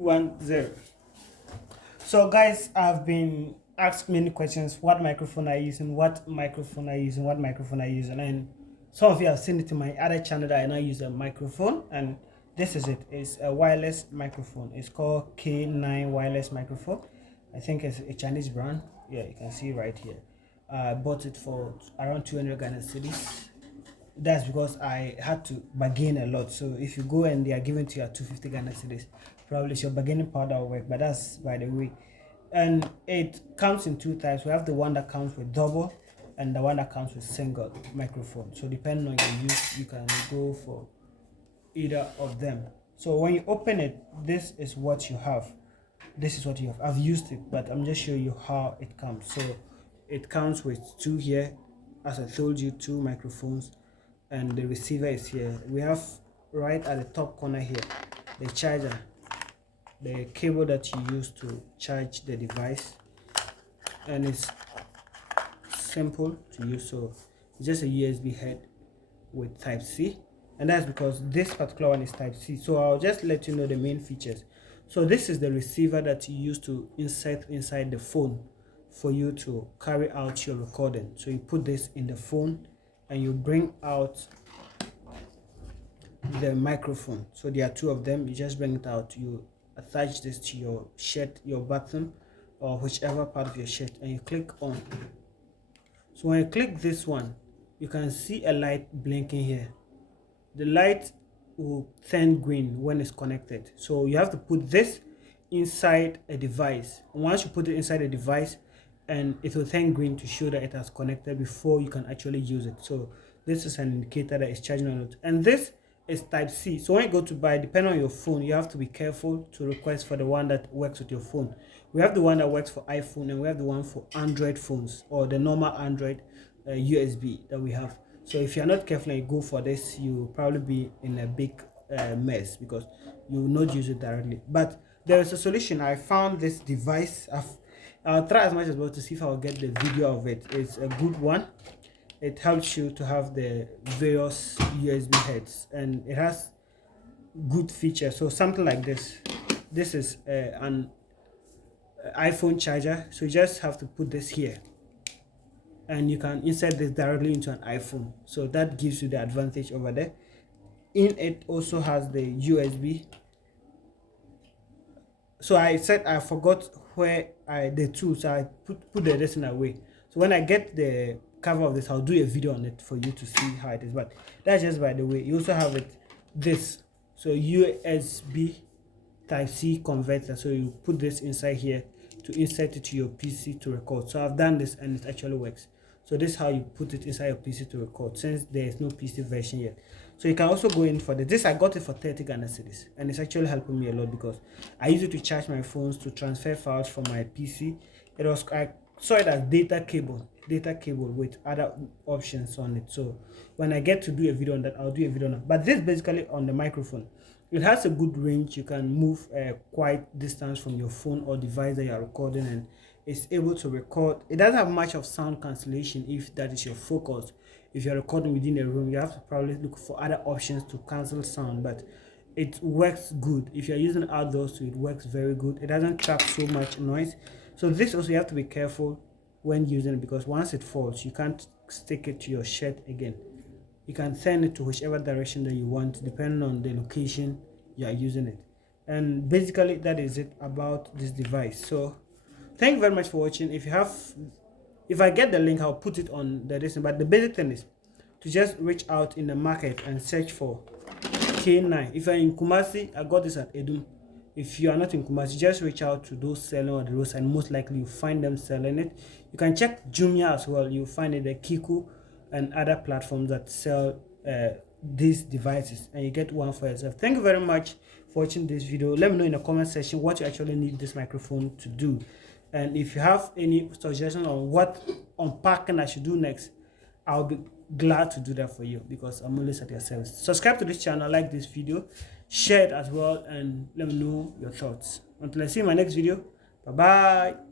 10. So guys, I've been asked many questions. What microphone are you using? What microphone are you using? What microphone are you using? And some of you have seen it in my other channel that I now use a microphone, and this is it. It's a wireless microphone. It's called K9 wireless microphone. I think it's a Chinese brand. Yeah, you can see right here. I bought it for around 200 Ghana cedis. That's because I had to bargain a lot. So if you go and they are giving to you at 250 Ghana cedis, probably it's your bargaining power that will work. But that's by the way. And it comes in two types. We have the one that comes with double and the one that comes with single microphone. So depending on your use, you can go for either of them. So when you open it, this is what you have. This is what you have. I've used it, but I'm just showing you how it comes. So it comes with two here, as I told you, two microphones, and the receiver is here. We have right at the top corner here the charger, the cable that you use to charge the device, and it's simple to use. So it's just a USB head with type C, and that's because this particular one is type C. So I'll just let you know the main features. So this is the receiver that you use to insert inside the phone for you to carry out your recording. So you put this in the phone and you bring out the microphone. So there are two of them. You just bring it out, you attach this to your shirt, your button, or whichever part of your shirt, and you click on. So when you click this one, you can see a light blinking here. The light will turn green when it's connected. So you have to put this inside a device. And once you put it inside a device, and it will turn green to show that it has connected before you can actually use it. So this is an indicator that it's charging on it. And this is type C. So when you go to buy, depending on your phone, you have to be careful to request for the one that works with your phone. We have the one that works for iPhone, and we have the one for Android phones, or the normal Android USB that we have. So if you're not careful and you go for this, you'll probably be in a big mess because you will not use it directly. But there is a solution. I found this device. I'll try as much as possible to see if I'll get the video of it. It's a good one. It helps you to have the various USB heads, and it has good features. So something like this. This is an iPhone charger. So you just have to put this here, and you can insert this directly into an iPhone. So that gives you the advantage over there. In it also has the USB. So I said I forgot where the tool, so I put the lesson away. So when I get the cover of this, I'll do a video on it for you to see how it is. But that's just by the way. You also have it this, so USB type C converter. So you put this inside here to insert it to your PC to record. So I've done this and it actually works. So this is how you put it inside your PC to record, since there is no PC version yet. So you can also go in for this. I got it for 30 Ghana cedis, and it's actually helping me a lot because I use it to charge my phones, to transfer files from my PC. I saw it as data cable with other options on it. So when I get to do a video on that, I'll do a video on it. But this basically on the microphone. It has a good range. You can move quite distance from your phone or device that you are recording, and it's able to record. It doesn't have much of sound cancellation if that is your focus. If you're recording within a room, you have to probably look for other options to cancel sound, but it works good. If you're using outdoors, so it works very good. It doesn't trap so much noise. So this also, you have to be careful when using it, because once it falls, you can't stick it to your shirt again. You can turn it to whichever direction that you want depending on the location you are using it. And basically that is it about this device. So thank you very much for watching. If I get the link, I'll put it on the description. But the basic thing is to just reach out in the market and search for K9. If you're in Kumasi, I got this at Edum. If you are not in Kumasi, just reach out to those selling on the roads, and most likely you find them selling it. You can check Jumia as well. You'll find it at Kiku and other platforms that sell these devices, and you get one for yourself. Thank you very much for watching this video. Let me know in the comment section what you actually need this microphone to do, and if you have any suggestions on what unpacking I should do next, I'll be glad to do that for you, because I'm always at your service. Subscribe to this channel, like this video, share it as well, and let me know your thoughts. Until I see you in my next video, bye bye.